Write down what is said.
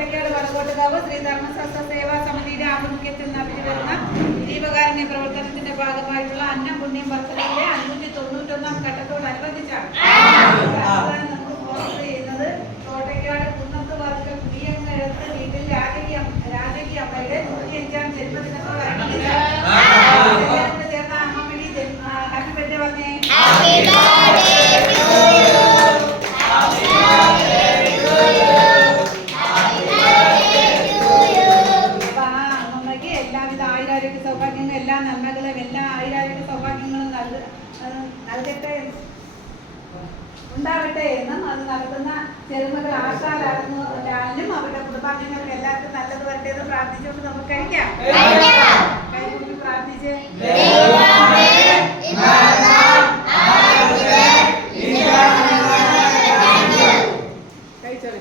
തോട്ടയ്ക്കാട് വടക്കോട്ടുകാവ് ശ്രീ ധർമ്മശാസ്ത്ര സേവാ സമിതിയുടെ ആഭിമുഖ്യത്തിൽ നടത്തി വരുന്ന ദീപകാരുണ്യ പ്രവർത്തനത്തിന്റെ ഭാഗമായിട്ടുള്ള അന്നം പുണ്യം പദ്ധതിയിലെ 591 ഘട്ടത്തോടനുബന്ധിച്ചാണ് നമ്മൾ സ്പോൺസർ ചെയ്യുന്നത്. തോട്ടയ്ക്കാട് കുന്നത്ത് വാർത്ത കുടിയങ്ങഴത്ത് വീട്ടിൽ രാജകി അമ്മയുടെ 105ാം ജന്മദിനത്തോടനുബന്ധിച്ചാണ്. ചേർന്ന അമ്മമണി ഹാപ്പി ബർത്ത്ഡേ പറഞ്ഞേ. സൗഭാഗ്യങ്ങളും എല്ലാ നന്മകളും എല്ലാ ആയുരാരോഗ്യ സൗഭാഗ്യങ്ങളും നൽകട്ടെ ഉണ്ടാവട്ടെ എന്നും അത് നടത്തുന്ന ചെറുമകൾ ആശാലാലും അവരുടെ കുടുംബാംഗങ്ങൾക്ക് എല്ലാവർക്കും നല്ലത് വരട്ടെ എന്ന് പ്രാർത്ഥിച്ചുകൊണ്ട് നമുക്ക് കഴിക്കാം. കൈകൂപ്പി പ്രാർത്ഥിച്ച് കഴിച്ചോളൂ.